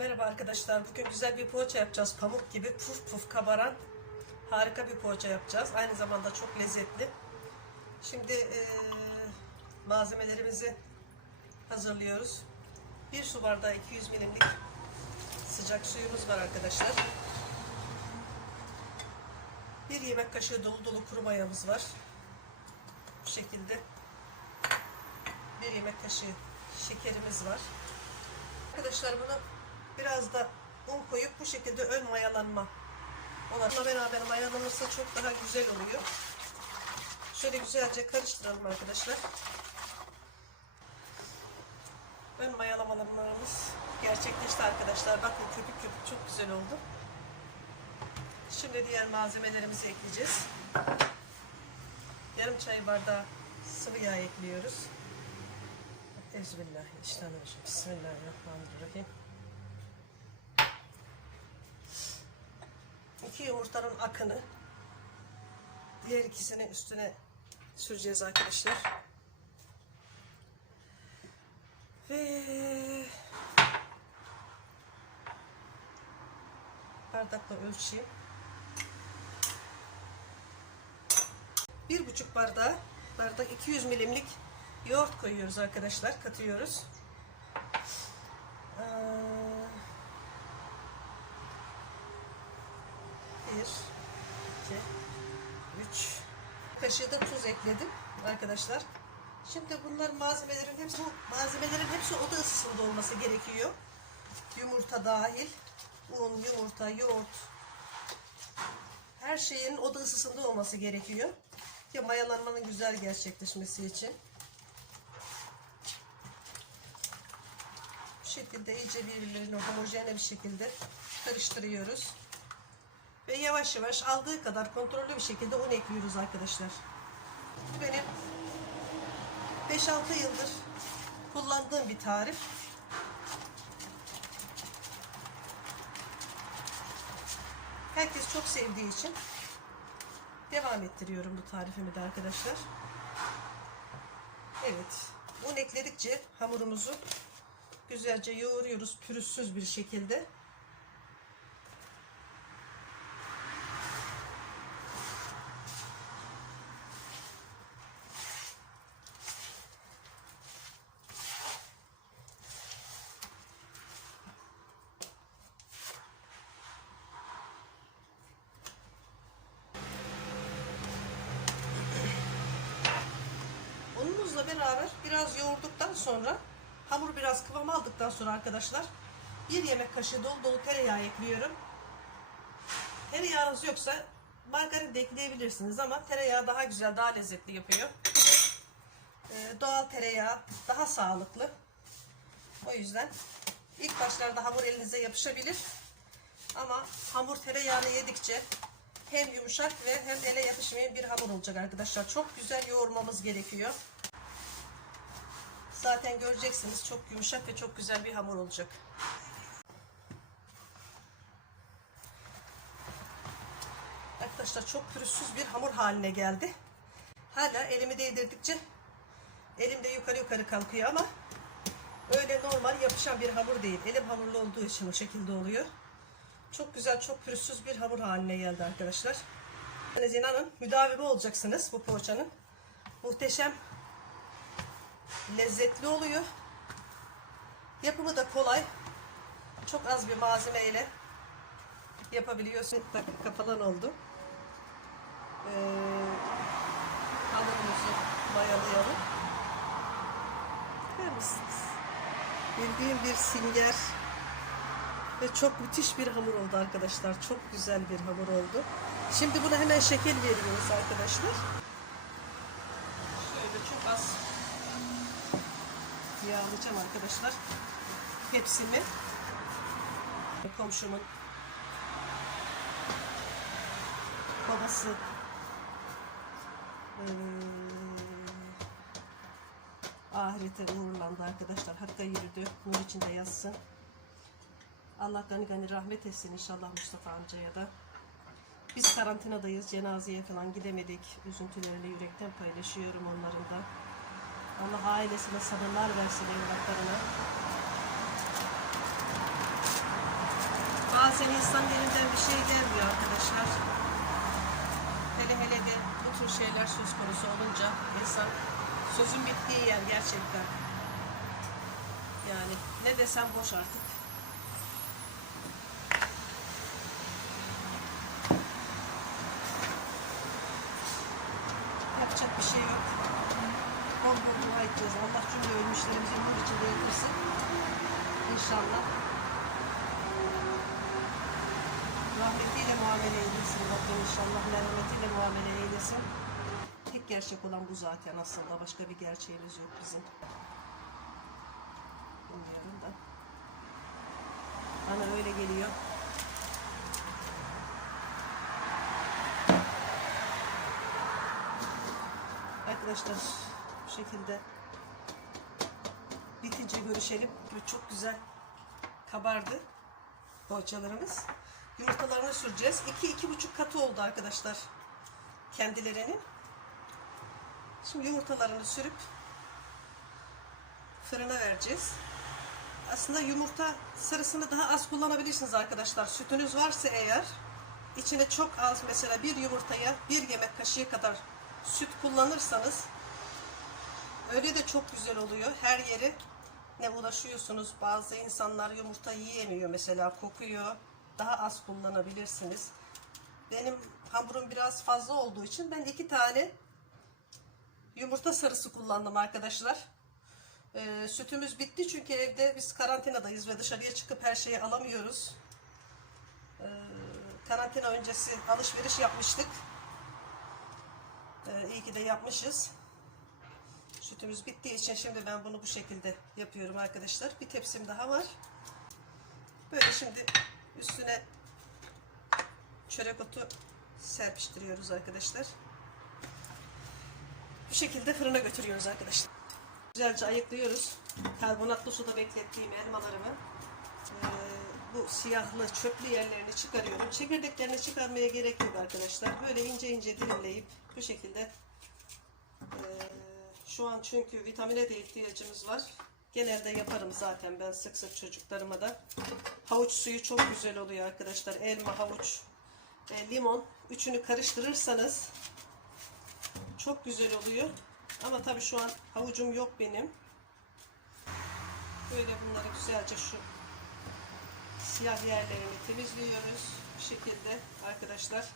Merhaba arkadaşlar. Bugün güzel bir poğaça yapacağız. Pamuk gibi puf puf kabaran harika bir poğaça yapacağız. Aynı zamanda çok lezzetli. Şimdi eee, malzemelerimizi hazırlıyoruz. Bir su bardağı 200 milimlik sıcak suyumuz var arkadaşlar. Bir yemek kaşığı dolu dolu kuru mayamız var. Bu şekilde. Bir yemek kaşığı şekerimiz var. Arkadaşlar bunu biraz da un koyup bu şekilde ön mayalanma Onunla beraber mayalanırsa çok daha güzel oluyor. Şöyle güzelce karıştıralım arkadaşlar. Ön mayalamalarımız gerçekleşti arkadaşlar. Bakın köpük köpük çok güzel oldu. Şimdi diğer malzemelerimizi ekleyeceğiz. Yarım çay bardağı sıvı yağ ekliyoruz. Bismillahirrahmanirrahim. Bismillahirrahmanirrahim. İki yumurtanın akını diğer ikisini üstüne süreceğiz arkadaşlar. Ve bardakla ölçeyim. Bir buçuk bardağı bardak 200 milimlik yoğurt koyuyoruz arkadaşlar. Katıyoruz. Ee, bir, iki, üç. Kaşığı da tuz ekledim arkadaşlar. Şimdi bunlar malzemelerin hepsi malzemelerin hepsi oda ısısında olması gerekiyor. Yumurta dahil. Un, yumurta, yoğurt. Her şeyin oda ısısında olması gerekiyor. Ki mayalanmanın güzel gerçekleşmesi için. Bu şekilde iyice birbirlerine homojene bir şekilde karıştırıyoruz. Ve yavaş yavaş aldığı kadar kontrollü bir şekilde un ekliyoruz arkadaşlar. Benim 5-6 yıldır kullandığım bir tarif. Herkes çok sevdiği için devam ettiriyorum bu tarifimi de arkadaşlar. Evet. Un ekledikçe hamurumuzu güzelce yoğuruyoruz pürüzsüz bir şekilde. Beraber biraz yoğurduktan sonra hamur biraz kıvam aldıktan sonra arkadaşlar bir yemek kaşığı dolu dolu tereyağı ekliyorum. Tereyağınız yoksa margarin de ekleyebilirsiniz ama tereyağı daha güzel, daha lezzetli yapıyor. Ee, doğal tereyağı daha sağlıklı. O yüzden ilk başlarda hamur elinize yapışabilir. Ama hamur tereyağını yedikçe hem yumuşak ve hem ele yapışmayan bir hamur olacak arkadaşlar. Çok güzel yoğurmamız gerekiyor. Zaten göreceksiniz çok yumuşak ve çok güzel bir hamur olacak. Arkadaşlar çok pürüzsüz bir hamur haline geldi. Hala elimi değdirdikçe elimde yukarı yukarı kalkıyor ama öyle normal yapışan bir hamur değil. Elim hamurlu olduğu için o şekilde oluyor. Çok güzel, çok pürüzsüz bir hamur haline geldi arkadaşlar. Yani inanın müdavimi olacaksınız bu poğaçanın. Muhteşem, lezzetli oluyor. Yapımı da kolay. Çok az bir malzemeyle yapabiliyorsun. Dakika falan oldu. Ee, hamurumuzu mayalayalım. Görüyor musunuz? Bildiğim bir singer ve çok müthiş bir hamur oldu arkadaşlar. Çok güzel bir hamur oldu. Şimdi buna hemen şekil veriyoruz arkadaşlar. Şöyle çok az yağlayacağım arkadaşlar. Hepsini komşumun babası eee, ahirete uğurlandı arkadaşlar. Hakka yürüdü. Nur içinde yatsın. Allah gani gani rahmet etsin inşallah Mustafa amcaya da. Biz karantinadayız. Cenazeye falan gidemedik. Üzüntülerini yürekten paylaşıyorum onların da. Allah ailesine sabırlar versin evlatlarına. bazen insan elinden bir şey gelmiyor arkadaşlar. Hele hele de bu tür şeyler söz konusu olunca insan sözün bittiği yer gerçekten. Yani ne desem boş artık. Yapacak bir şey yok. Bol bol dua edeceğiz. Allah cümle ölmüşlerimizi nur içinde yatırsın. İnşallah. Rahmetiyle muamele eylesin. Rabbim inşallah merhametiyle muamele eylesin. Tek gerçek olan bu zaten aslında. Başka bir gerçeğimiz yok bizim. Bilmiyorum da. Bana öyle geliyor. Arkadaşlar bu şekilde bitince görüşelim. Böyle çok güzel kabardı poğaçalarımız. Yumurtalarını süreceğiz. 2-2,5 katı oldu arkadaşlar kendilerinin. Şimdi yumurtalarını sürüp fırına vereceğiz. Aslında yumurta sarısını daha az kullanabilirsiniz arkadaşlar. Sütünüz varsa eğer içine çok az mesela bir yumurtaya bir yemek kaşığı kadar süt kullanırsanız öyle de çok güzel oluyor. Her yeri ne ulaşıyorsunuz. Bazı insanlar yumurta yiyemiyor mesela kokuyor. Daha az kullanabilirsiniz. Benim hamurum biraz fazla olduğu için ben iki tane yumurta sarısı kullandım arkadaşlar. Ee, sütümüz bitti çünkü evde biz karantinadayız ve dışarıya çıkıp her şeyi alamıyoruz. Ee, karantina öncesi alışveriş yapmıştık. Ee, iyi ki de yapmışız. Sütümüz bittiği için şimdi ben bunu bu şekilde yapıyorum arkadaşlar. Bir tepsim daha var. Böyle şimdi üstüne çörek otu serpiştiriyoruz arkadaşlar. Bu şekilde fırına götürüyoruz arkadaşlar. Güzelce ayıklıyoruz. Karbonatlı suda beklettiğim elmalarımı bu siyahlı çöplü yerlerini çıkarıyorum. Çekirdeklerini çıkarmaya gerek yok arkadaşlar. Böyle ince ince dilimleyip bu şekilde şu an çünkü vitamine de ihtiyacımız var. Genelde yaparım zaten ben sık sık çocuklarıma da. Havuç suyu çok güzel oluyor arkadaşlar. Elma, havuç, e, limon üçünü karıştırırsanız çok güzel oluyor. Ama tabii şu an havucum yok benim. Böyle bunları güzelce şu siyah yerlerini temizliyoruz. Bu şekilde arkadaşlar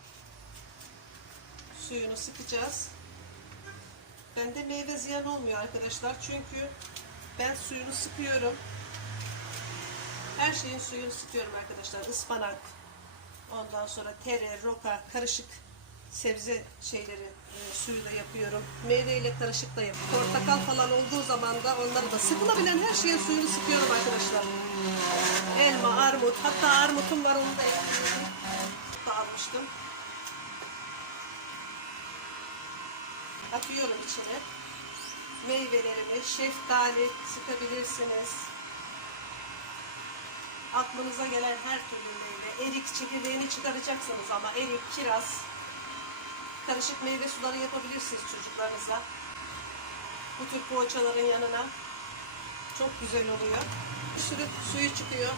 suyunu sıkacağız. Bende meyve ziyan olmuyor arkadaşlar. Çünkü ben suyunu sıkıyorum. Her şeyin suyunu sıkıyorum arkadaşlar. Ispanak, ondan sonra tere, roka, karışık sebze şeyleri e, suyu da yapıyorum. Meyveyle karışık da yapıyorum. Portakal falan olduğu zaman da onları da sıkılabilen her şeyin suyunu sıkıyorum arkadaşlar. Elma, armut, hatta armutum var onu da yapıyorum. Da almıştım. Atıyorum içine. Meyvelerimi, şeftali sıkabilirsiniz. Aklınıza gelen her türlü meyve. Erik çekirdeğini çıkaracaksınız ama erik, kiraz, karışık meyve suları yapabilirsiniz çocuklarınıza. Bu tür poğaçaların yanına. Çok güzel oluyor. Bir sürü suyu çıkıyor.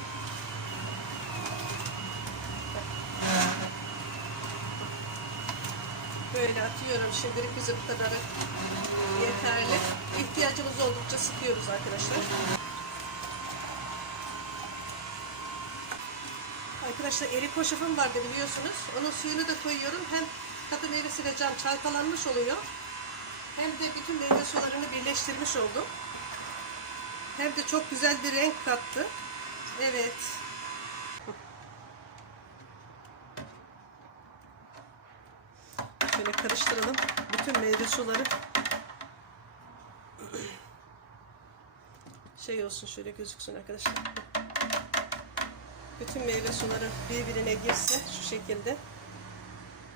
Böyle atıyorum. Şimdilik bize bu kadarı yeterli. İhtiyacımız oldukça sıkıyoruz arkadaşlar. Arkadaşlar erik hoşafım vardı biliyorsunuz. Onun suyunu da koyuyorum. Hem katı meyvesiyle cam çalkalanmış oluyor. Hem de bütün meyve sularını birleştirmiş oldum. Hem de çok güzel bir renk kattı. Evet. Şöyle karıştıralım. Bütün meyve suları şey olsun şöyle gözüksün arkadaşlar. Bütün meyve suları birbirine girsin şu şekilde.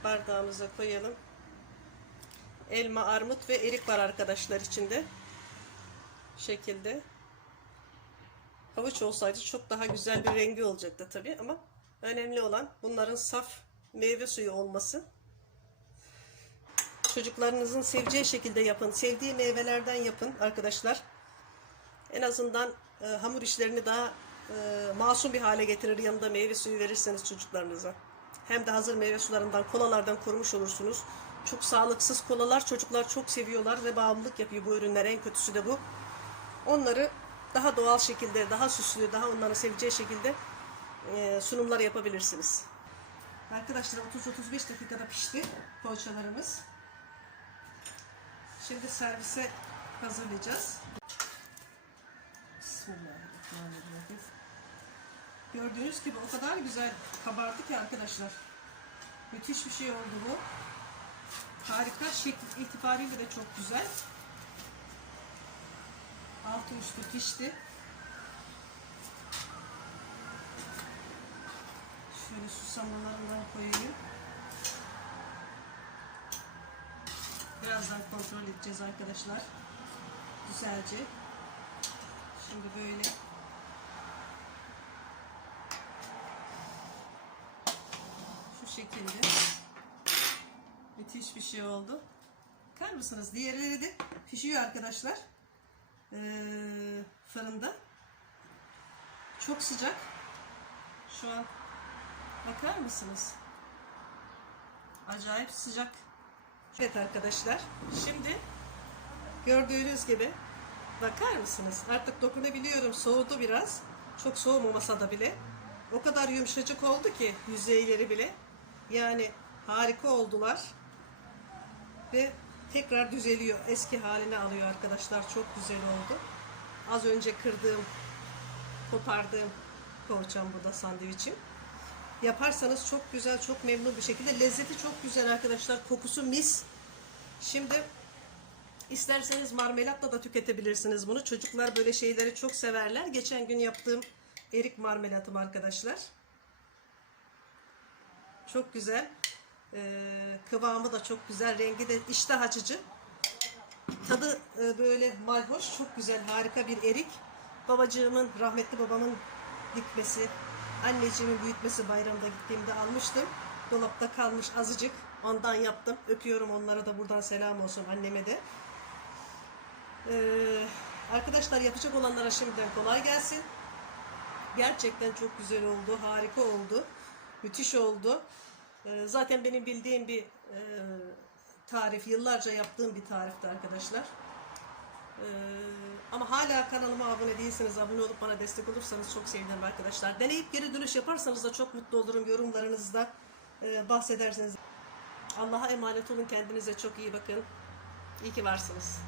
Bardağımıza koyalım. Elma, armut ve erik var arkadaşlar içinde. Şekilde. Havuç olsaydı çok daha güzel bir rengi olacaktı tabii ama önemli olan bunların saf meyve suyu olması. Çocuklarınızın seveceği şekilde yapın. Sevdiği meyvelerden yapın arkadaşlar. En azından e, hamur işlerini daha e, masum bir hale getirir yanında meyve suyu verirseniz çocuklarınıza. Hem de hazır meyve sularından, kolalardan korumuş olursunuz. Çok sağlıksız kolalar çocuklar çok seviyorlar ve bağımlılık yapıyor bu ürünler. En kötüsü de bu. Onları daha doğal şekilde, daha süslü, daha onların seveceği şekilde e, sunumlar yapabilirsiniz. Arkadaşlar 30-35 dakikada pişti poğaçalarımız. Şimdi servise hazırlayacağız. Bismillahirrahmanirrahim. Gördüğünüz gibi o kadar güzel kabardı ki arkadaşlar. Müthiş bir şey oldu bu. Harika. Şekil itibariyle de çok güzel. Altı üstü pişti. Şöyle susamalarından koyayım. Birazdan kontrol edeceğiz arkadaşlar. Güzelce. Şimdi böyle. Şu şekilde. Müthiş bir şey oldu. Bakar mısınız? Diğerleri de pişiyor arkadaşlar. Ee, fırında. Çok sıcak. Şu an bakar mısınız? Acayip sıcak. Evet arkadaşlar. Şimdi gördüğünüz gibi bakar mısınız? Artık dokunabiliyorum. Soğudu biraz. Çok soğumamasa da bile. O kadar yumuşacık oldu ki yüzeyleri bile. Yani harika oldular. Ve tekrar düzeliyor. Eski haline alıyor arkadaşlar. Çok güzel oldu. Az önce kırdığım, kopardığım poğaçam bu da sandviçim. Yaparsanız çok güzel, çok memnun bir şekilde. Lezzeti çok güzel arkadaşlar. Kokusu mis. Şimdi isterseniz marmelatla da tüketebilirsiniz bunu. Çocuklar böyle şeyleri çok severler. Geçen gün yaptığım erik marmelatım arkadaşlar. Çok güzel. Ee, kıvamı da çok güzel. Rengi de iştah açıcı. Tadı e, böyle mayhoş. Çok güzel. Harika bir erik. Babacığımın, rahmetli babamın dikmesi, anneciğimin büyütmesi bayramda gittiğimde almıştım. Dolapta kalmış azıcık. Ondan yaptım. Öpüyorum onlara da buradan selam olsun anneme de. Ee, arkadaşlar yapacak olanlara şimdiden kolay gelsin. Gerçekten çok güzel oldu. Harika oldu. Müthiş oldu. Ee, zaten benim bildiğim bir e, tarif. Yıllarca yaptığım bir tarifti arkadaşlar. Ee, ama hala kanalıma abone değilseniz abone olup bana destek olursanız çok sevinirim arkadaşlar. Deneyip geri dönüş yaparsanız da çok mutlu olurum. Yorumlarınızda e, bahsederseniz. Allah'a emanet olun. Kendinize çok iyi bakın. İyi ki varsınız.